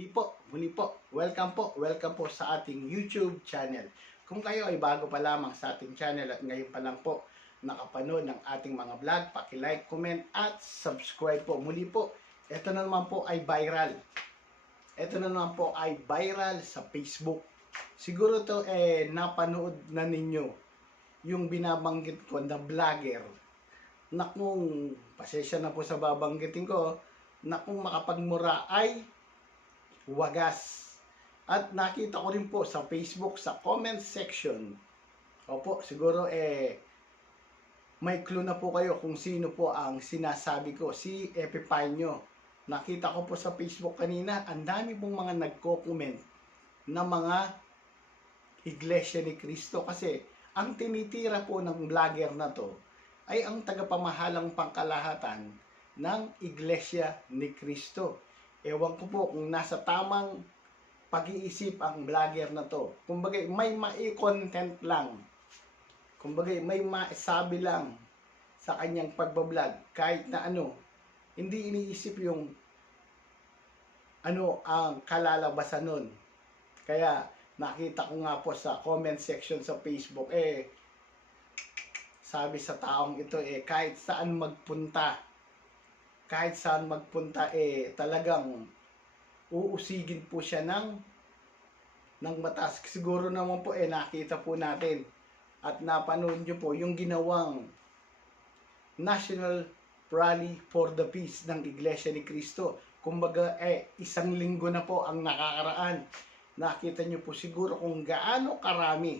Muli po, muli po, welcome po, welcome po sa ating YouTube channel. Kung kayo ay bago pa lamang sa ating channel at ngayon pa lang po nakapanood ng ating mga vlog, paki-like, comment at subscribe po. Muli po, ito na naman po ay viral. Ito na naman po ay viral sa Facebook. Siguro to eh napanood na ninyo yung binabanggit ko na vlogger na kung pasensya na po sa babanggitin ko na kung makapagmura ay wagas. At nakita ko rin po sa Facebook sa comment section. Opo, siguro eh may clue na po kayo kung sino po ang sinasabi ko, si Epipanyo. Nakita ko po sa Facebook kanina, ang dami pong mga nagko-comment na mga Iglesia ni Cristo kasi ang tinitira po ng vlogger na to ay ang tagapamahalang pangkalahatan ng Iglesia ni Cristo. Ewan ko po kung nasa tamang pag-iisip ang vlogger na to. Kumbaga may mai-content lang. Kumbaga may maisabi lang sa kanyang pagbablog kahit na ano. Hindi iniisip yung ano ang kalalabasan nun. Kaya nakita ko nga po sa comment section sa Facebook eh sabi sa taong ito eh kahit saan magpunta kahit saan magpunta eh talagang uusigin po siya ng ng batas siguro naman po eh nakita po natin at napanood nyo po yung ginawang National Rally for the Peace ng Iglesia ni Cristo. Kumbaga eh isang linggo na po ang nakakaraan. Nakita nyo po siguro kung gaano karami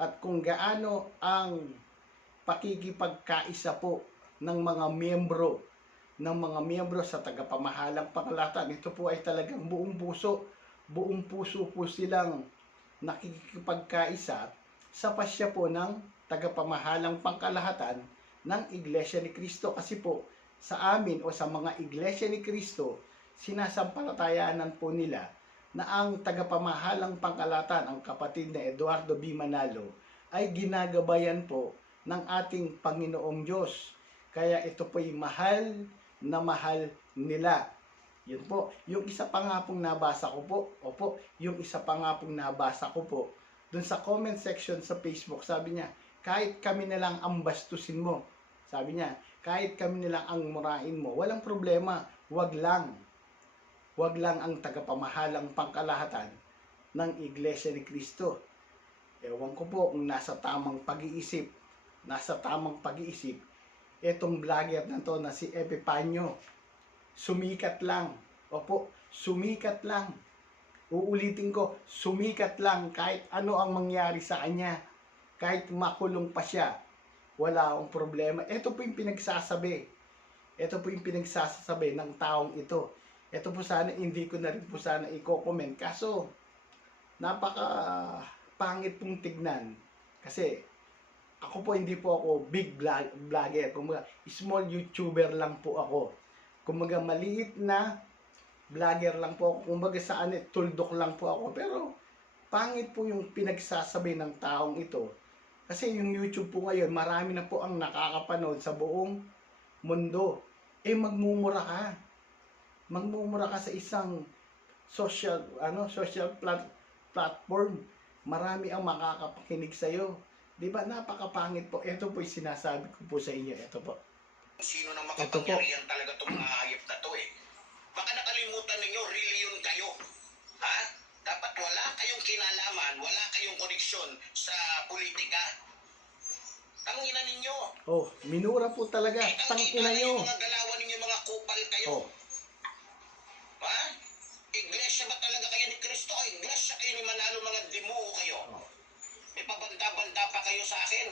at kung gaano ang pakikipagkaisa po ng mga miyembro ng mga miyembro sa tagapamahalang pangalatan. Ito po ay talagang buong puso, buong puso po silang nakikipagkaisa sa pasya po ng tagapamahalang pangkalahatan ng Iglesia ni Cristo kasi po sa amin o sa mga Iglesia ni Cristo sinasampalatayanan po nila na ang tagapamahalang pangkalatan, ang kapatid na Eduardo B. Manalo, ay ginagabayan po ng ating Panginoong Diyos. Kaya ito po'y mahal na mahal nila. Yun po. Yung isa pa nga pong nabasa ko po, opo, yung isa pa nga pong nabasa ko po, dun sa comment section sa Facebook, sabi niya, kahit kami na lang ang bastusin mo, sabi niya, kahit kami na lang ang murain mo, walang problema, wag lang. Wag lang ang tagapamahalang pangkalahatan ng Iglesia ni Cristo. Ewan ko po kung nasa tamang pag-iisip nasa tamang pag-iisip, etong vlogger na to na si Epipanyo, sumikat lang. Opo, sumikat lang. Uulitin ko, sumikat lang kahit ano ang mangyari sa kanya. Kahit makulong pa siya, wala akong problema. Ito po yung pinagsasabi. Ito po yung pinagsasabi ng taong ito. Ito po sana, hindi ko na rin po sana i-comment. Kaso, napaka pangit pong tignan. Kasi, ako po hindi po ako big vlog, vlogger. Kumbaga, small YouTuber lang po ako. Kumbaga, maliit na vlogger lang po ako. Kumbaga, saan eh, tuldok lang po ako. Pero, pangit po yung pinagsasabi ng taong ito. Kasi yung YouTube po ngayon, marami na po ang nakakapanood sa buong mundo. Eh, magmumura ka. Magmumura ka sa isang social, ano, social plat platform. Marami ang makakapakinig sa'yo. Di ba napakapangit po? Ito po yung sinasabi ko po sa inyo. Ito po. Sino na makapangyarihan talaga itong mga hayop na to eh. Baka nakalimutan ninyo, really yun kayo. Ha? Dapat wala kayong kinalaman, wala kayong koneksyon sa politika. Tangina ninyo. Oh, minura po talaga. Eh, ang Tangina nyo. yung mga galawan ninyo, mga kupal kayo. Oh, Ha? Iglesia ba talaga kayo ni Kristo? Iglesia kayo ni Manalo, mga oh. May pabanda-banda pa kayo sa akin.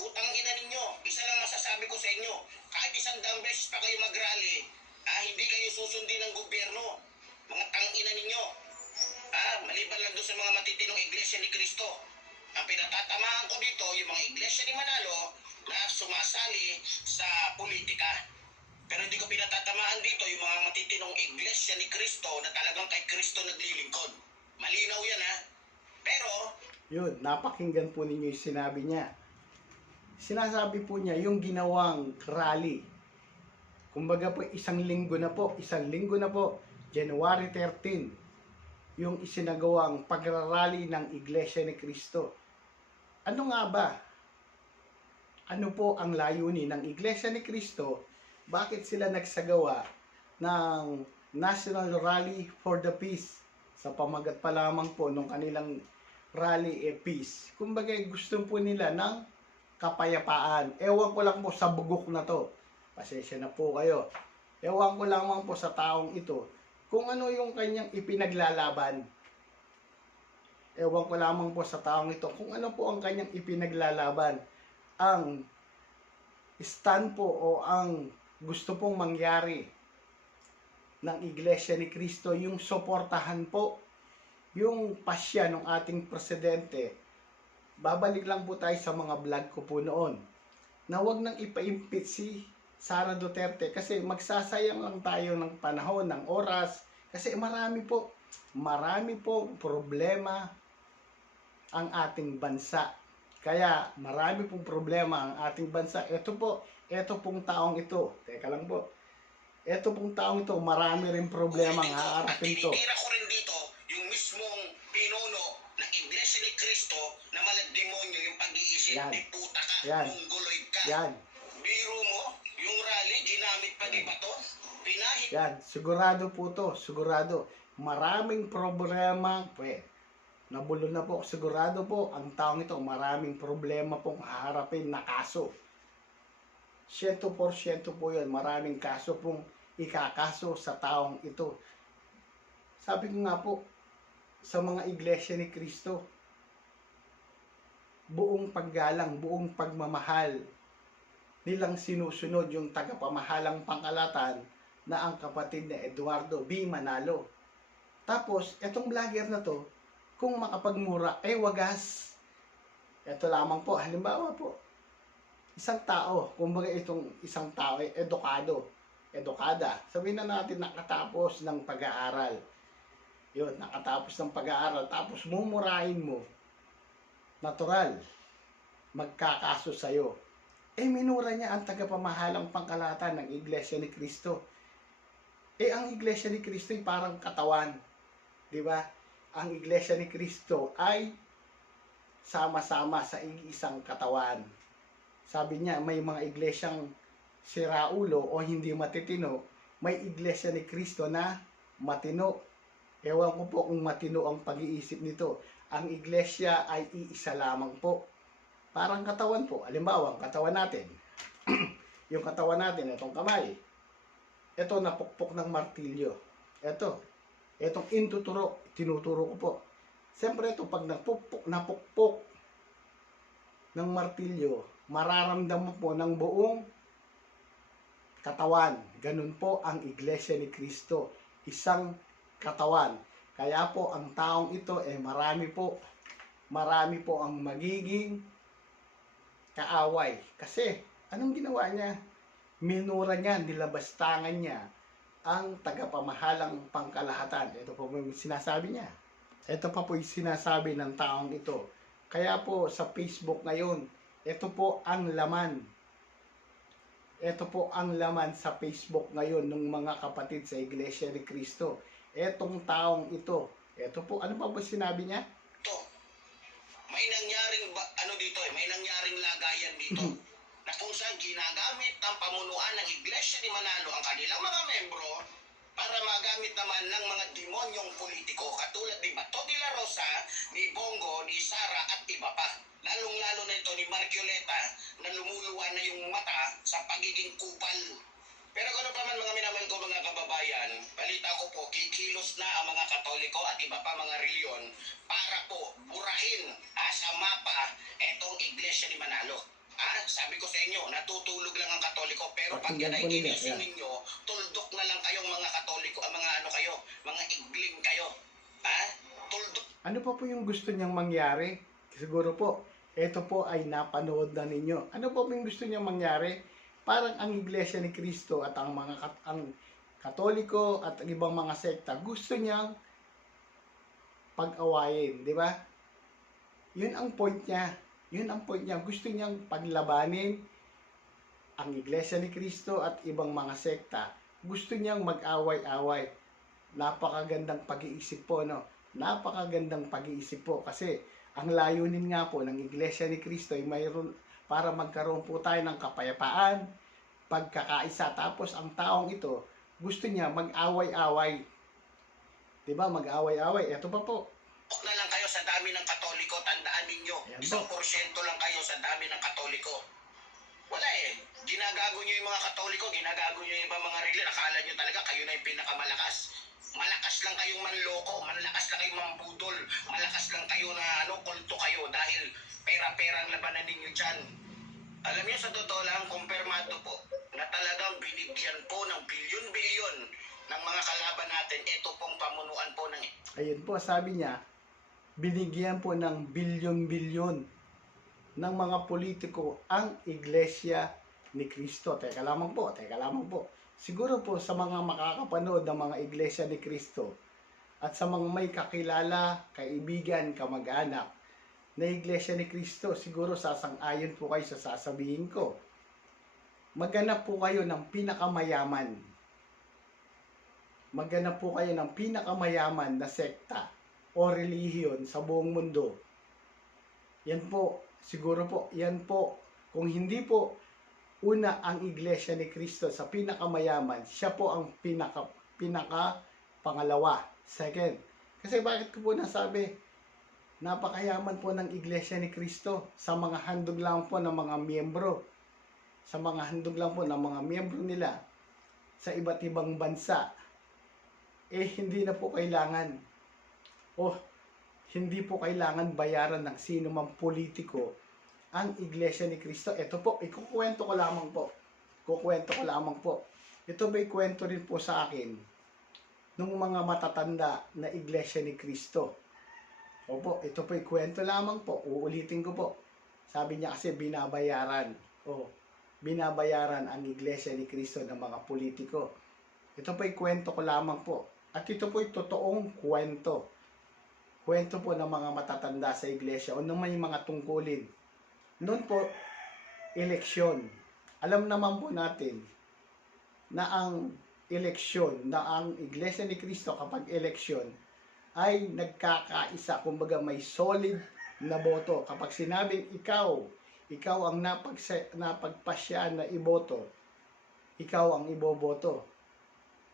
Putang ina ninyo. Isa lang masasabi ko sa inyo. Kahit isang daang beses pa kayo mag-rally, ah, hindi kayo susundin ng gobyerno. Mga tangina ninyo. Ah, maliban lang doon sa mga matitinong iglesia ni Kristo. Ang pinatatamaan ko dito, yung mga iglesia ni Manalo na sumasali sa politika. Pero hindi ko pinatatamaan dito yung mga matitinong iglesia ni Kristo na talagang kay Kristo naglilingkod. Malinaw yan ha. Pero, Yun, napakinggan po ninyo yung sinabi niya. Sinasabi po niya yung ginawang rally. Kumbaga po, isang linggo na po, isang linggo na po, January 13, yung isinagawang pagrarally ng Iglesia ni Cristo. Ano nga ba? Ano po ang layunin ng Iglesia ni Cristo? Bakit sila nagsagawa ng National Rally for the Peace? Sa pamagat pa lamang po nung kanilang rally e peace. Kumbaga gusto po nila ng kapayapaan. Ewan ko lang po sa bugok na to. Pasensya na po kayo. Ewan ko lamang po sa taong ito kung ano yung kanyang ipinaglalaban. Ewan ko lamang po sa taong ito kung ano po ang kanyang ipinaglalaban. Ang stand po o ang gusto pong mangyari ng Iglesia ni Cristo, yung suportahan po yung pasya ng ating presidente. Babalik lang po tayo sa mga vlog ko po noon na wag nang ipa-impeach si Sara Duterte kasi magsasayang lang tayo ng panahon, ng oras kasi marami po, marami po problema ang ating bansa. Kaya marami pong problema ang ating bansa. Ito po, ito pong taong ito. Teka lang po. Ito pong taong ito, marami rin problema ang haharapin to. Ko rin dito pinuno ng Iglesia ni Cristo na maladdemonyo yung pag-iisip. Yan. Di puta ka, Yan. mongoloid ka. Yan, Biro mo, yung rally, ginamit pa di ba to? Pinahit yan. Sigurado po to, sigurado. Maraming problema, pwe. Nabulol na po. Sigurado po, ang taong ito, maraming problema pong haharapin na kaso. 100% po yun. Maraming kaso pong ikakaso sa taong ito. Sabi ko nga po, sa mga iglesia ni Kristo, buong paggalang, buong pagmamahal, nilang sinusunod yung tagapamahalang pangkalatan na ang kapatid na Eduardo B. Manalo. Tapos, etong vlogger na to, kung makapagmura, ay wagas. Ito lamang po, halimbawa po, isang tao, kumbaga itong isang tao ay edukado, edukada. Sabihin na natin nakatapos ng pag-aaral. Yun, nakatapos ng pag-aaral, tapos mumurahin mo, natural, magkakaso sa'yo. Eh, minura niya ang tagapamahalang pangkalatan ng Iglesia ni Cristo. Eh, ang Iglesia ni Cristo ay parang katawan. Di ba? Ang Iglesia ni Cristo ay sama-sama sa isang katawan. Sabi niya, may mga iglesyang siraulo o hindi matitino, may iglesia ni Cristo na matino. Ewan ko po kung matino ang pag-iisip nito. Ang iglesia ay iisa lamang po. Parang katawan po. Halimbawa, ang katawan natin. yung katawan natin, itong kamay. Ito, napukpok ng martilyo. Ito, itong intuturo, tinuturo ko po. Siyempre ito, pag napukpok, napukpok ng martilyo, mararamdaman po ng buong katawan. Ganun po ang Iglesia ni Cristo. Isang katawan. Kaya po ang taong ito eh marami po marami po ang magiging kaaway. Kasi anong ginawa niya? Minura niya, nilabastangan niya ang tagapamahalang pangkalahatan. Ito po yung sinasabi niya. Ito pa po yung sinasabi ng taong ito. Kaya po sa Facebook ngayon, ito po ang laman. Ito po ang laman sa Facebook ngayon ng mga kapatid sa Iglesia ni Cristo. Etong taong ito. Ito po, ano pa ba sinabi niya? to. May nangyaring ba, ano dito eh, may nangyaring lagayan dito na kung saan ginagamit ng pamunuan ng Iglesia ni Manalo ang kanilang mga membro para magamit naman ng mga demonyong politiko katulad ni Bato de la Rosa, ni Bongo, ni Sara at iba pa. Lalong-lalo na ito ni Marquioleta na lumuluwa na yung mata sa pagiging kupal. Pero kung ano pa man mga minamahal ko mga kababayan, balita ko po, kikilos na ang mga katoliko at iba pa mga reliyon para po burahin ah, sa mapa etong iglesia ni Manalo. Ah, sabi ko sa inyo, natutulog lang ang katoliko pero pag yan ay ginising ninyo, tuldok na lang kayong mga katoliko, ang mga ano kayo, mga igling kayo. Ah, tuldok Ano pa po yung gusto niyang mangyari? Siguro po, ito po ay napanood na ninyo. Ano po po yung gusto niyang mangyari? Parang ang Iglesia ni Cristo at ang mga kat- ang Katoliko at ang ibang mga sekta gusto niyang pag-awayin, di ba? Yun ang point niya. Yun ang point niya. Gusto niyang paglabanin ang Iglesia ni Cristo at ibang mga sekta. Gusto niyang mag-away-away. Napakagandang pag-iisip po, no? Napakagandang pag-iisip po kasi ang layunin nga po ng Iglesia ni Cristo ay mayroon para magkaroon po tayo ng kapayapaan, pagkakaisa. Tapos ang taong ito, gusto niya mag-away-away. 'Di ba? Mag-away-away. Ito pa po. Huwag na lang kayo sa dami ng katoliko. Tandaan ninyo, isang po. porsyento lang kayo sa dami ng katoliko. Wala eh. Ginagago nyo yung mga katoliko, ginagago nyo yung ibang mga religion. Akala nyo talaga kayo na yung pinakamalakas. Malakas lang kayong manloko, malakas lang kayong mambudol, malakas lang kayo na ano, kulto kayo dahil pera-pera ang labanan ninyo dyan. Alam niyo sa totoo lang, kumpirmado po na talagang binigyan po ng bilyon-bilyon ng mga kalaban natin. Ito pong pamunuan po ng Ayun po, sabi niya, binigyan po ng bilyon-bilyon ng mga politiko ang Iglesia ni Cristo. Teka lamang po, teka lamang po. Siguro po sa mga makakapanood ng mga Iglesia ni Cristo at sa mga may kakilala, kaibigan, kamag-anak na Iglesia ni Cristo, siguro sasang-ayon po kayo sa sasabihin ko. Maghanap po kayo ng pinakamayaman maghanap po kayo ng pinakamayaman na sekta o relihiyon sa buong mundo. Yan po, siguro po, yan po. Kung hindi po una ang iglesia ni Kristo sa pinakamayaman, siya po ang pinaka, pinaka pangalawa. Second. Kasi bakit ko po nasabi, napakayaman po ng iglesia ni Kristo sa mga handog lang po ng mga miyembro. Sa mga handog lang po ng mga miyembro nila sa iba't ibang bansa eh hindi na po kailangan o hindi po kailangan bayaran ng sino mang politiko ang Iglesia ni Cristo. Ito po, ikukwento ko lamang po. Kukwento ko lamang po. Ito ba'y kwento rin po sa akin ng mga matatanda na Iglesia ni Cristo. Opo, ito po'y kwento lamang po. Uulitin ko po. Sabi niya kasi binabayaran. O, binabayaran ang Iglesia ni Cristo ng mga politiko. Ito po'y kwento ko lamang po. At ito po'y totoong kwento. Kwento po ng mga matatanda sa iglesia o ng may mga tungkulin. Noon po, eleksyon. Alam naman po natin na ang eleksyon, na ang iglesia ni Cristo kapag eleksyon ay nagkakaisa, kumbaga may solid na boto. Kapag sinabing ikaw, ikaw ang napagsa, napagpasya na iboto, ikaw ang iboboto.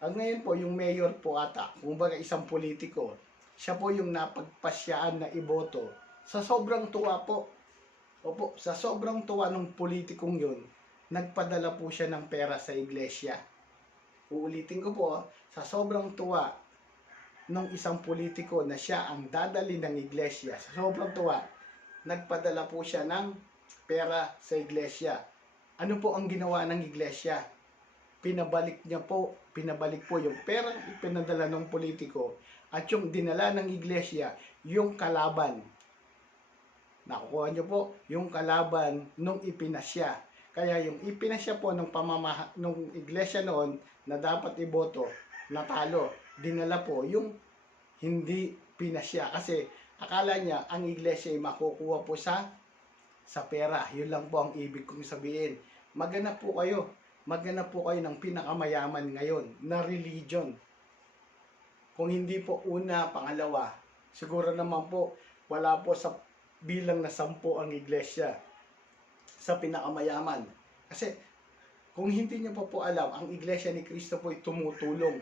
Ang ngayon po, yung mayor po ata, kumbaga isang politiko, siya po yung napagpasyaan na iboto. Sa sobrang tuwa po, opo, sa sobrang tuwa ng politikong yun, nagpadala po siya ng pera sa iglesia. Uulitin ko po, sa sobrang tuwa ng isang politiko na siya ang dadali ng iglesia, sa sobrang tuwa, nagpadala po siya ng pera sa iglesia. Ano po ang ginawa ng iglesia? pinabalik niya po, pinabalik po yung perang ipinadala ng politiko at yung dinala ng iglesia, yung kalaban. Nakukuha niyo po, yung kalaban nung ipinasya. Kaya yung ipinasya po ng pamamaha, nung iglesia noon na dapat iboto, natalo. Dinala po yung hindi pinasya. Kasi akala niya ang iglesia ay makukuha po sa sa pera. Yun lang po ang ibig kong sabihin. Maganap po kayo maghanap po kayo ng pinakamayaman ngayon na religion. Kung hindi po una, pangalawa, siguro naman po wala po sa bilang na sampu ang iglesia sa pinakamayaman. Kasi kung hindi niyo pa po alam, ang iglesia ni Kristo po ay tumutulong.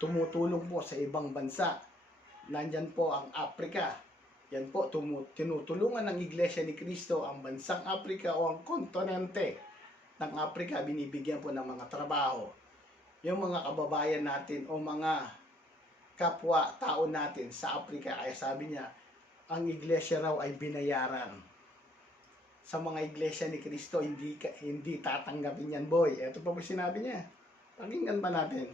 Tumutulong po sa ibang bansa. Nandyan po ang Africa. Yan po, tinutulungan ng iglesia ni Kristo ang bansang Africa o ang kontinente ng Africa binibigyan po ng mga trabaho. Yung mga kababayan natin o mga kapwa tao natin sa Africa, kaya sabi niya, ang iglesia raw ay binayaran. Sa mga iglesia ni Kristo, hindi, hindi tatanggapin yan, boy. Ito pa po sinabi niya. Pakinggan ba natin?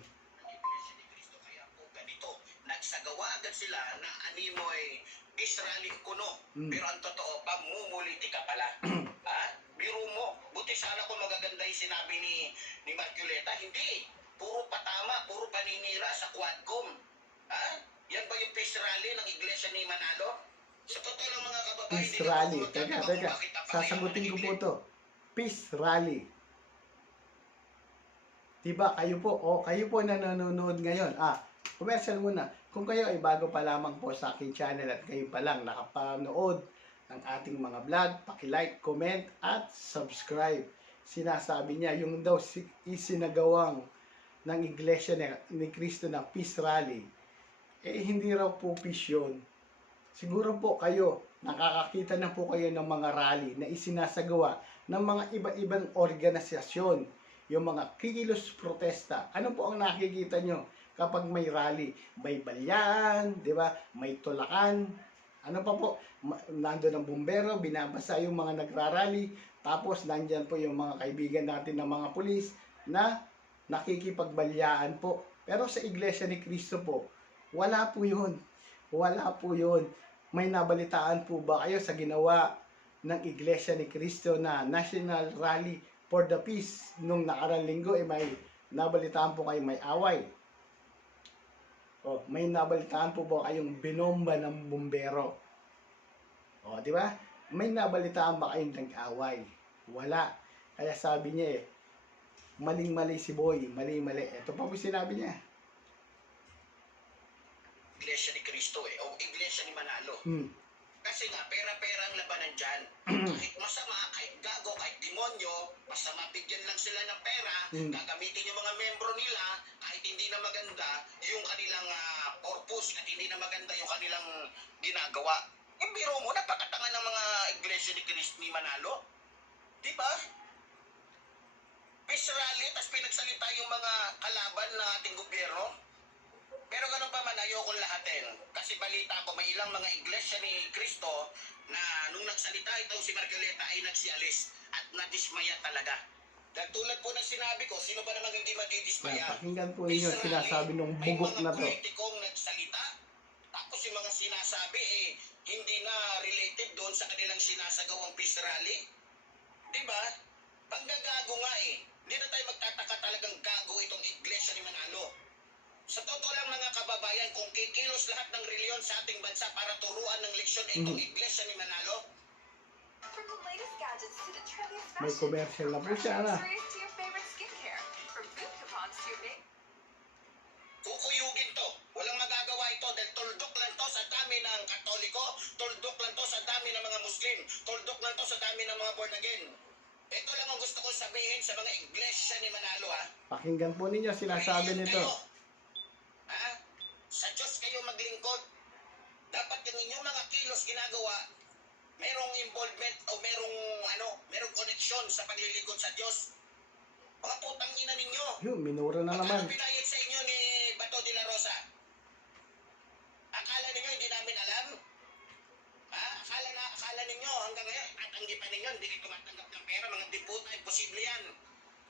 nagsagawa agad sila na animoy Israeli kuno. Mm. Pero ang totoo, pamumuliti ka pala. ha? Biro mo. Buti sana kung magaganda yung sinabi ni, ni Marculeta. Hindi. Puro patama, puro paninira sa Quadcom. Ha? Yan ba yung peace rally ng Iglesia ni Manalo? Peace rally. Teka, teka. Sasagutin ko po to. Peace rally. Diba, kayo po, o kayo po na nanonood ngayon, ah, commercial muna. Kung kayo ay bago pa lamang po sa aking channel at kayo pa lang nakapanood ng ating mga vlog, paki-like, comment, at subscribe. Sinasabi niya, yung daw si- isinagawang ng Iglesia ni, ni Cristo na peace rally, eh hindi raw po peace yun. Siguro po kayo, nakakakita na po kayo ng mga rally na isinasagawa ng mga iba-ibang organisasyon, yung mga kikilos protesta. Ano po ang nakikita nyo kapag may rally? May balyaan, di ba? May tulakan. Ano pa po? Nandun ang bumbero, binabasa yung mga nagrarally. Tapos nandyan po yung mga kaibigan natin ng mga pulis na nakikipagbalyaan po. Pero sa Iglesia ni Cristo po, wala po yun. Wala po yun. May nabalitaan po ba kayo sa ginawa ng Iglesia ni Cristo na National Rally for the Peace nung nakarang linggo eh may nabalitaan po kayo may away. O, may nabalitaan po ba kayong binomba ng bumbero? O, di ba? May nabalitaan ba kayong nag-away? Wala. Kaya sabi niya eh, maling-mali si Boy, mali-mali. Ito pa po sinabi niya. Iglesia ni Cristo eh, o Iglesia ni Manalo. Hmm. Kasi nga, pera-pera ang labanan dyan. kahit masama, kahit gago, kahit demonyo, basta mabigyan lang sila ng pera, Mm. gagamitin yung mga membro nila, kahit hindi na maganda yung kanilang ah, purpose, at hindi na maganda yung kanilang ginagawa. Yung biro mo, napakatanga ng mga iglesia ni Cristo ni Manalo. Di ba? Peace rally, tapos pinagsalita yung mga kalaban ng ating gobyerno. Pero ganun pa man, ayokong lahatin. Kasi balita ko, may ilang mga iglesia ni Cristo na nung nagsalita itong si Marcoleta ay nagsialis at nadismaya talaga. Dahil tulad po ng sinabi ko, sino ba namang hindi madidismaya? pakinggan po ninyo sinasabi may bugok mga na to. politikong nagsalita, tapos yung mga sinasabi eh, hindi na related doon sa kanilang sinasagawang peace rally. Di ba? Panggagago nga eh. Hindi na tayo magtataka talagang gago itong iglesia ni Manalo. Sa totoo lang mga kababayan, kung kikilos lahat ng reliyon sa ating bansa para turuan ng leksyon itong Mhm. iglesia ni Manalo, May commercial na po siya na. kukuyugin to. Walang magagawa ito dahil tuldok lang to sa dami ng katoliko, tuldok lang to sa dami ng mga muslim, tuldok lang to sa dami ng mga born again. Ito lang ang gusto kong sabihin sa mga iglesia ni Manalo ha. Pakinggan po ninyo sinasabi nito. kayo. Sa Diyos kayo maglingkod. Dapat yung inyong mga kilos ginagawa, merong involvement o merong ano, merong connection sa paglilingkod sa Diyos. Mga putang ina ninyo. Yun, minura na naman. Pinayad sa inyo ni Bato de la Rosa? Akala ninyo hindi namin alam? Ha? Akala, na, akala ninyo hanggang ngayon, tatanggi pa ninyo, hindi kayo tumatanggap ng pera, mga diputa, imposible yan.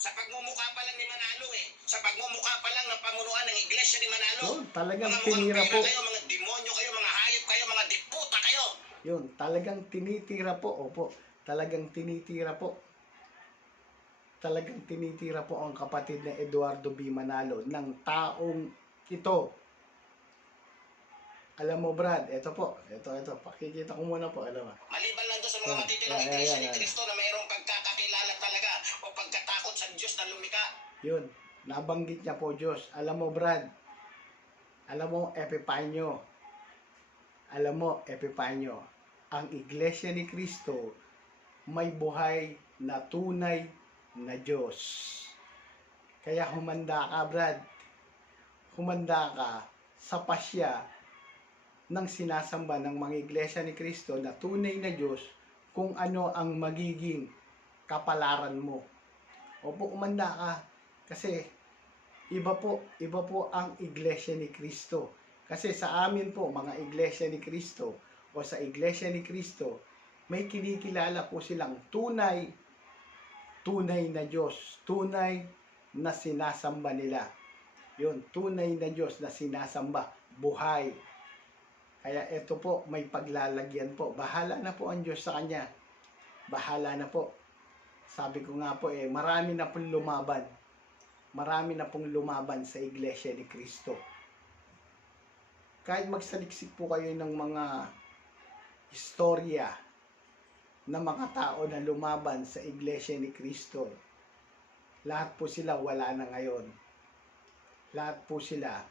Sa pagmumukha pa lang ni Manalo eh. Sa pagmumukha pa lang ng pamunuan ng iglesia ni Manalo. Yun, talagang mga tinira po. kayo, mga demonyo kayo, mga hayop kayo, mga diputa kayo. Yun, talagang tinitira po. Opo, talagang tinitira po. Talagang tinitira po ang kapatid na Eduardo B. Manalo ng taong ito. Alam mo Brad, ito po, ito, ito, pakikita ko muna po, alam mo. Maliban lang doon sa mga Yan, matitirang yan, iglesia yan, ni. Cristo na mayroong o sa Diyos na lumika. Yun, nabanggit niya po Diyos. Alam mo Brad, alam mo Epipanyo, alam mo Epipanyo, ang Iglesia ni Cristo may buhay na tunay na Diyos. Kaya humanda ka Brad, humanda ka sa pasya ng sinasamba ng mga Iglesia ni Cristo na tunay na Diyos kung ano ang magiging kapalaran mo. Opo, umanda ka. Kasi iba po, iba po ang iglesia ni Kristo. Kasi sa amin po, mga iglesia ni Kristo o sa iglesia ni Kristo, may kinikilala po silang tunay, tunay na Diyos, tunay na sinasamba nila. Yun, tunay na Diyos na sinasamba, buhay. Kaya ito po, may paglalagyan po. Bahala na po ang Diyos sa Kanya. Bahala na po. Sabi ko nga po eh, marami na pong lumaban. Marami na pong lumaban sa Iglesia ni Kristo. Kahit magsaliksik po kayo ng mga istorya ng mga tao na lumaban sa Iglesia ni Kristo, lahat po sila wala na ngayon. Lahat po sila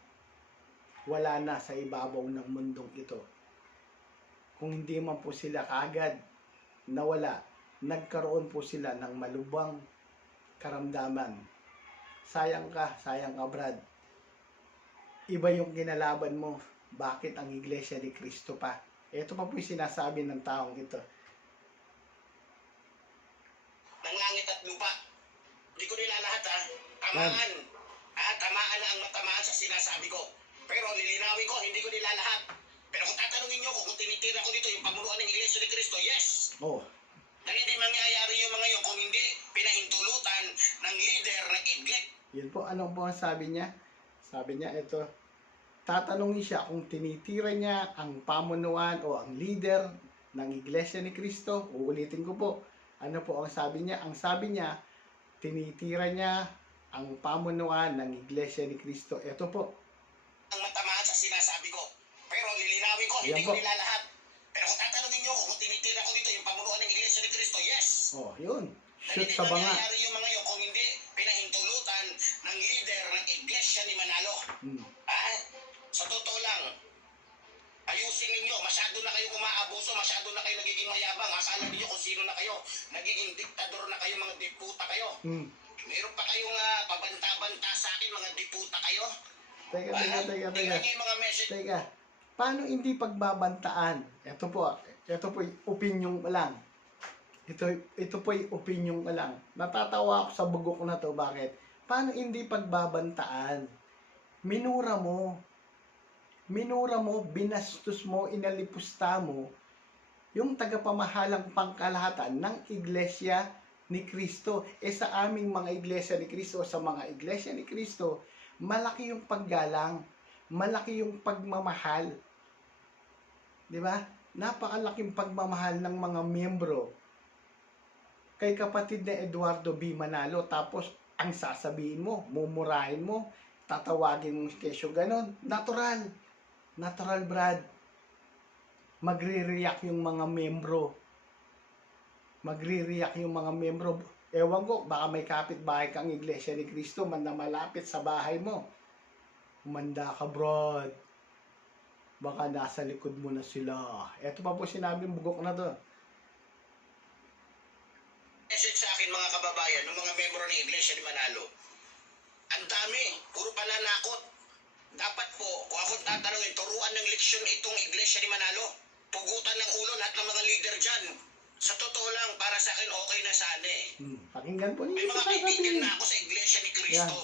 wala na sa ibabaw ng mundong ito. Kung hindi man po sila kagad nawala, nagkaroon po sila ng malubang karamdaman. Sayang ka, sayang ka Brad. Iba yung kinalaban mo. Bakit ang iglesia ni Kristo pa? Ito pa po yung sinasabi ng taong ito. ng langit at lupa. Hindi ko nila lahat ha. Tamaan. Ah, tamaan na ang matamaan sa sinasabi ko. Pero lilinawin ko, hindi ko nila lahat. Pero kung tatanungin niyo ko kung tinitira ko dito yung pamunuan ng Iglesia ni Cristo, yes. Oh, Na hindi mangyayari yung mga yun kung hindi pinahintulutan ng leader ng iglesia. Yun po, ano po ang sabi niya? Sabi niya, ito, tatanungin siya kung tinitira niya ang pamunuan o ang leader ng Iglesia ni Cristo. Uulitin ko po, ano po ang sabi niya? Ang sabi niya, tinitira niya ang pamunuan ng Iglesia ni Cristo. Ito po, ang matamaan sa sinasabi ko. Pero lilinawin ko, hindi Yan ko po. nila lahat. Yun, shoot sa banga. mangyayari yung mga yun kung hindi pinahintulutan ng leader ng Iglesia ni Manalo. Hmm. Ah, sa totoo lang, ayusin ninyo, masyado na kayo umaabuso, masyado na kayo nagiging mayabang. Akala niyo kung sino na kayo, nagiging diktador na kayo, mga diputa kayo. Hmm. Meron pa kayong uh, pabanta-banta sa akin, mga diputa kayo. Teka, Ah, teka, teka, teka. mga message Teka, paano hindi pagbabantaan? Ito po, ito po opinion ko lang. Ito, ito po yung opinion ko lang. Natatawa ako sa bugok na to. Bakit? Paano hindi pagbabantaan? Minura mo. Minura mo, binastos mo, inalipusta mo yung tagapamahalang pangkalahatan ng iglesia ni Kristo. E sa aming mga iglesia ni Kristo, sa mga iglesia ni Kristo, malaki yung paggalang, malaki yung pagmamahal. 'Di ba? Napakalaking pagmamahal ng mga miyembro kay kapatid na Eduardo B. Manalo tapos ang sasabihin mo, mumurahin mo, tatawagin mo kesyo ganon. Natural. Natural, Brad. Magre-react yung mga miyembro. Magre-react yung mga miyembro. Ewan ko, baka may kapitbahay kang iglesia ni Kristo man na malapit sa bahay mo. Umanda ka, Brad. Baka nasa likod mo na sila. Ito pa po sinabing bugok na to. message sa akin mga kababayan, mga ng Iglesia ni Manalo. Ang dami, puro pananakot. Dapat po, kung ako tatanungin, turuan ng leksyon itong Iglesia ni Manalo. Pugutan ng ulo lahat ng mga leader dyan. Sa totoo lang, para sa akin, okay na sana eh. Hmm. Pakinggan po May ninyo mga sa kaibigan na ako sa Iglesia ni Cristo.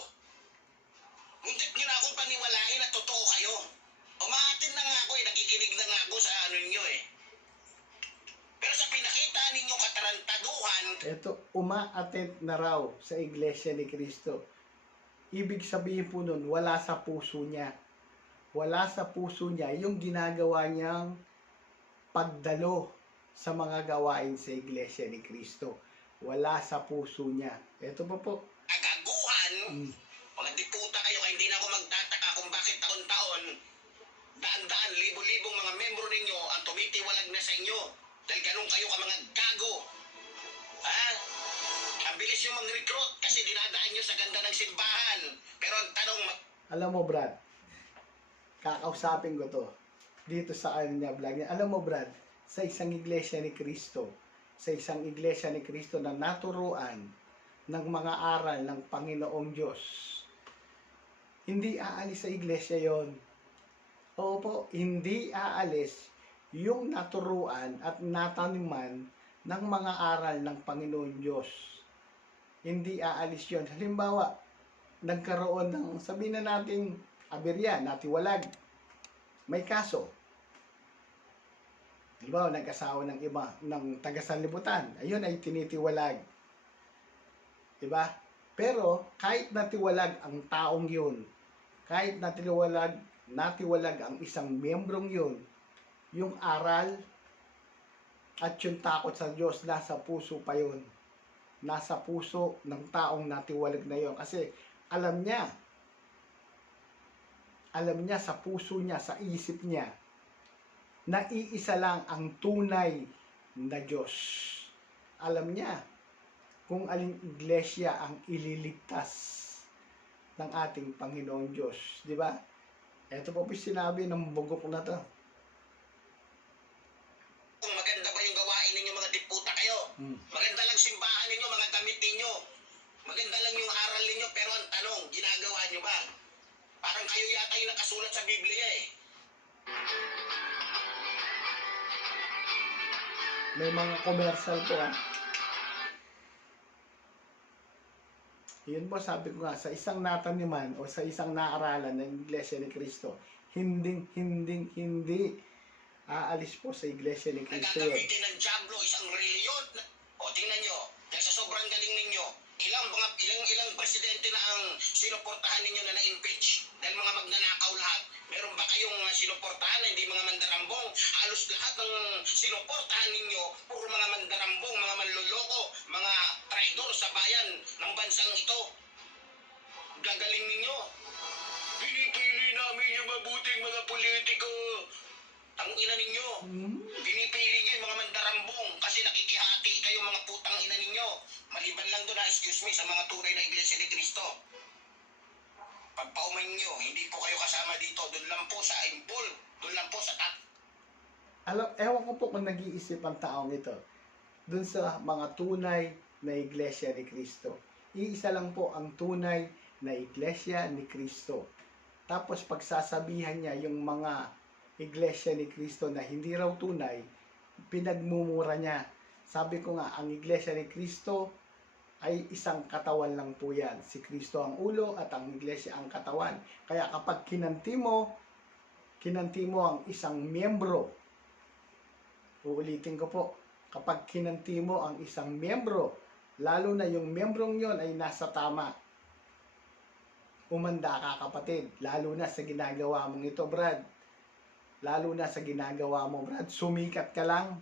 Muntik nyo na akong paniwalain na totoo kayo. Umaatin na nga ako eh, nakikinig na nga ako sa ano nyo eh. Pero sa pinakita ninyong katarantaduhan, Ito, uma-attend na raw sa iglesia ni Kristo. Ibig sabihin po nun, wala sa puso niya. Wala sa puso niya yung ginagawa niyang pagdalo sa mga gawain sa iglesia ni Kristo. Wala sa puso niya. Ito pa po. kagaguhan, Hmm. mga diputa kayo, kaya hindi na ako magtataka kung bakit taon-taon, daan-daan, libo-libong mga membro ninyo ang tumitiwalag na sa inyo. Dahil ganun kayo ka mga gago. Ha? Ang bilis yung mag-recruit kasi dinadaan nyo sa ganda ng simbahan. Pero ang tanong, Alam mo, Brad, kakausapin ko to dito sa kanya vlog niya. Alam mo, Brad, sa isang iglesia ni Kristo, sa isang iglesia ni Kristo na naturuan ng mga aral ng Panginoong Diyos, hindi aalis sa iglesia yon. Opo, hindi aalis yung naturuan at nataniman ng mga aral ng Panginoong Diyos. Hindi aalis yon. Halimbawa, nagkaroon ng, sabihin na natin, aberya, natiwalag. May kaso. Halimbawa, nag-asawa ng iba, ng taga-sanlibutan. Ayun ay tinitiwalag. Diba? Pero, kahit natiwalag ang taong yun, kahit natiwalag, natiwalag ang isang membrong yun, yung aral at yung takot sa Diyos, nasa puso pa yun. Nasa puso ng taong natiwalag na yun. Kasi, alam niya, alam niya sa puso niya, sa isip niya, na iisa lang ang tunay na Diyos. Alam niya kung aling iglesia ang ililigtas ng ating Panginoon Diyos. Di ba? Ito po po sinabi ng bugok na to. Kung maganda ba yung gawain ninyo mga diputa kayo? Hmm. Maganda lang simbahan ninyo, mga damit ninyo. Maganda lang yung aral ninyo, pero ang tanong, ginagawa nyo ba? Parang kayo yata yung nakasulat sa Biblia eh. May mga commercial po ah. Yun po sabi ko nga, sa isang nataniman o sa isang naaralan ng Iglesia ni Cristo, hinding, hinding, hindi aalis po sa Iglesia ni Cristo. Nagagamitin ng Diablo isang reliyon. Tingnan nyo, dahil sa sobrang galing ninyo, ilang mga ilang ilang presidente na ang sinuportahan ninyo na na-impeach dahil mga magnanakaw lahat. Meron ba kayong uh, sinuportahan na hindi mga mandarambong? Halos lahat ng sinuportahan ninyo, puro mga mandarambong, mga manloloko, mga traidor sa bayan ng bansang ito. Gagaling ninyo. Pinipili namin yung mabuting mga politiko. Ang ina ninyo. Hmm? Pinipili niyo yung mga mandarambong kasi nakikihati kayo mga putang ina ninyo. Maliban lang doon na, excuse me, sa mga tunay na iglesia ni Cristo. Pagpauman niyo, hindi po kayo kasama dito. Doon lang po sa involve. Doon lang po sa tat. Alam, ewan ko po kung nag-iisip ang taong ito. Dun sa mga tunay na Iglesia ni Cristo. Iisa lang po ang tunay na Iglesia ni Cristo. Tapos pagsasabihan niya yung mga Iglesia ni Cristo na hindi raw tunay, pinagmumura niya. Sabi ko nga, ang Iglesia ni Cristo ay isang katawan lang po yan. Si Kristo ang ulo at ang Iglesia ang katawan. Kaya kapag kinanti mo, kinanti mo ang isang miyembro Uulitin ko po, kapag kinanti mo ang isang miyembro, lalo na yung miyembrong yon ay nasa tama, umanda ka kapatid, lalo na sa ginagawa mong ito, Brad. Lalo na sa ginagawa mo, Brad. Sumikat ka lang.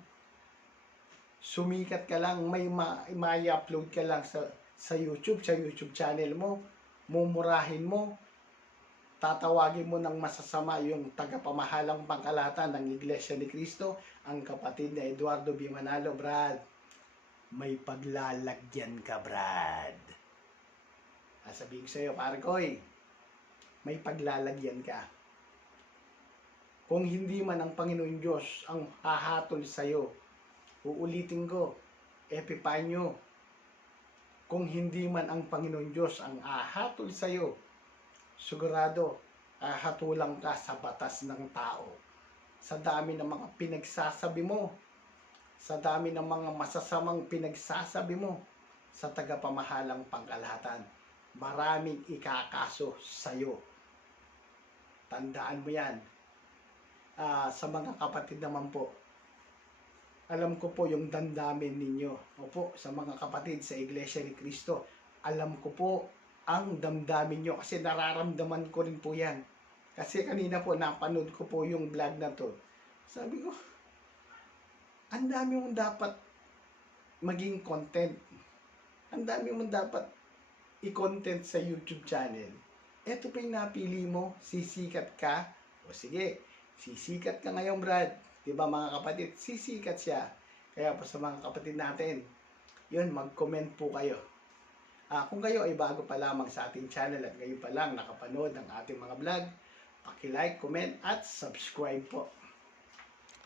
Sumikat ka lang. May ma- may upload ka lang sa, sa YouTube, sa YouTube channel mo. Mumurahin mo. Tatawagin mo ng masasama yung tagapamahalang pangkalahatan ng Iglesia ni Cristo, ang kapatid na Eduardo B. Manalo, Brad. May paglalagyan ka, Brad. Sasabihin ko sa'yo, Parkoy, may paglalagyan ka. Kung hindi man ang Panginoon Diyos ang hahatol sa'yo, uulitin ko, Epipanyo, kung hindi man ang Panginoon Diyos ang ahatol sa'yo, sigurado, ahatulang ka sa batas ng tao. Sa dami ng mga pinagsasabi mo, sa dami ng mga masasamang pinagsasabi mo sa tagapamahalang pangkalahatan, maraming ikakaso sa'yo. Tandaan mo yan. Ah, sa mga kapatid naman po, alam ko po yung dandamin ninyo. Opo, sa mga kapatid sa Iglesia ni Cristo, alam ko po ang damdamin nyo kasi nararamdaman ko rin po yan. Kasi kanina po napanood ko po yung vlog na to. Sabi ko, ang dami mong dapat maging content. Ang dami mong dapat i-content sa YouTube channel. Ito pa yung napili mo, sisikat ka. O sige, sisikat ka ngayon Brad. Di ba mga kapatid, sisikat siya. Kaya po sa mga kapatid natin, yun, mag-comment po kayo. Ah, kung kayo ay bago pa lamang sa ating channel at ngayon pa lang nakapanood ng ating mga vlog, paki-like, comment at subscribe po.